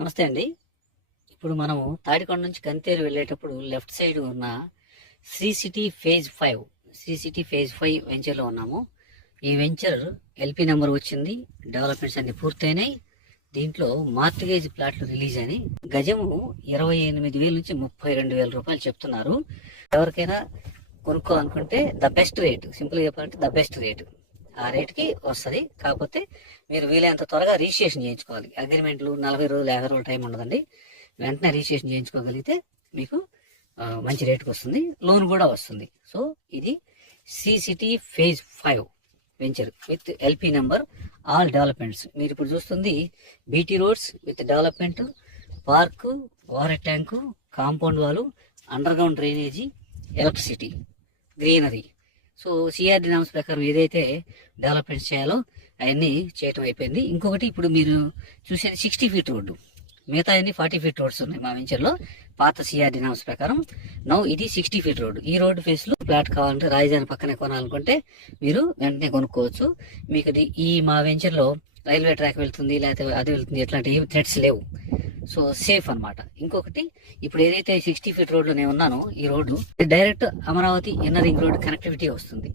నమస్తే అండి. ఇప్పుడు మనము తాడికొండ నుంచి కంతేరు వెళ్ళేటప్పుడు లెఫ్ట్ సైడ్ ఉన్న శ్రీ సిటీ ఫేజ్ 5 వెంచర్లో ఉన్నాము. ఈ వెంచర్ ఎల్పి నెంబర్ వచ్చింది, డెవలప్మెంట్స్ అన్ని పూర్తయినాయి. దీంట్లో మార్టిగేజ్ ప్లాట్లు రిలీజ్ అని గజము 28,000 నుంచి 32,000 రూపాయలు చెప్తున్నారు. ఎవరికైనా కొనుక్కోవాలనుకుంటే ద బెస్ట్ రేట్, సింపుల్గా చెప్పాలంటే ద బెస్ట్ రేటు, ఆ రేటుకి వస్తుంది. కాకపోతే మీరు వీలైనంత త్వరగా రిజిస్ట్రేషన్ చేయించుకోవాలి. అగ్రిమెంట్లు 40 రోజులు 50 రోజులు టైం ఉండదండి. వెంటనే రిజిస్ట్రేషన్ చేయించుకోగలిగితే మీకు మంచి రేటుకి వస్తుంది, లోన్ కూడా వస్తుంది. సో ఇది Sri City phase 5 venture with LP number, all developments. మీరు ఇప్పుడు చూస్తుంది BT roads with development, park, water tank, compound wall, underground drainage, electricity, greenery. So CRD norms ప్రకారం ఏదైతే డెవలప్మెంట్స్ చేయాలో అవన్నీ చేయటం అయిపోయింది. ఇంకొకటి, ఇప్పుడు మీరు చూసేది 60 ఫీట్ రోడ్డు, మిగతా అన్ని 40 ఫీట్ రోడ్స్ ఉన్నాయి మా వెంచర్లో పాత సిఆర్డి నామ్స్ ప్రకారం. నౌ ఇది 60 ఫీట్ రోడ్డు. ఈ రోడ్డు ఫేస్లో ఫ్లాట్ కావాలంటే రాజధాని పక్కనే కొనాలనుకుంటే మీరు వెంటనే కొనుక్కోవచ్చు. మీకు ఈ మా వెంచర్లో రైల్వే ట్రాక్ వెళ్తుంది, లేకపోతే అది వెళ్తుంది, ఎట్లాంటి ఏమి థ్రెట్స్ లేవు. సో సేఫ్ అనమాట. ఇంకొకటి, ఇప్పుడు ఏదైతే 60 ఫీట్ రోడ్లో నేను ఉన్నానో ఈ road direct Amaravati inner ring road connectivity వస్తుంది.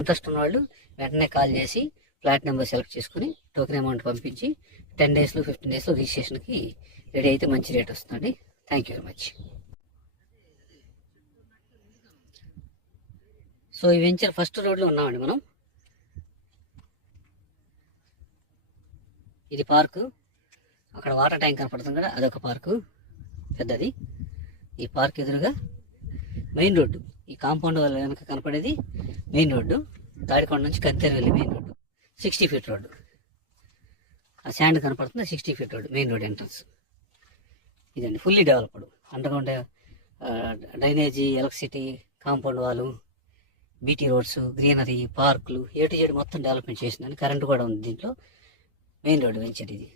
ఇంట్రెస్ట్ ఉన్న వాళ్ళు వెంటనే కాల్ చేసి ఫ్లాట్ నెంబర్ సెలెక్ట్ చేసుకుని టోకెన్ అమౌంట్ పంపించి 10 డేస్లో 15 డేస్లో రిజిస్ట్రేషన్కి రెడీ అయితే మంచి రేట్ వస్తుంది. Thank you very much. So ఈ వెంచర్ ఫస్ట్ రోడ్లో ఉన్నామండి మనం. ఇది పార్కు, అక్కడ వాటర్ ట్యాంక్ కనపడుతుంది కదా, అదొక పార్కు పెద్దది. ఈ పార్క్ ఎదురుగా మెయిన్ రోడ్డు, ఈ కాంపౌండ్ వాళ్ళ వెనక కనపడేది మెయిన్ రోడ్డు, తాడికొండ నుంచి కంతేరు వెళ్ళి మెయిన్ రోడ్డు 60 ఫీట్ రోడ్డు. ఆ శాండ్ కనపడుతుంది 60 feet road, main road entrance. ఇదండి fully developed, underground drainage, electricity, compound వాళ్ళు, బీటీ రోడ్స్, గ్రీనరీ, పార్కులు, A to Z మొత్తం డెవలప్మెంట్ చేసిందని. కరెంటు కూడా ఉంది దీంట్లో. మెయిన్ రోడ్డు వెంచర్ ఇది.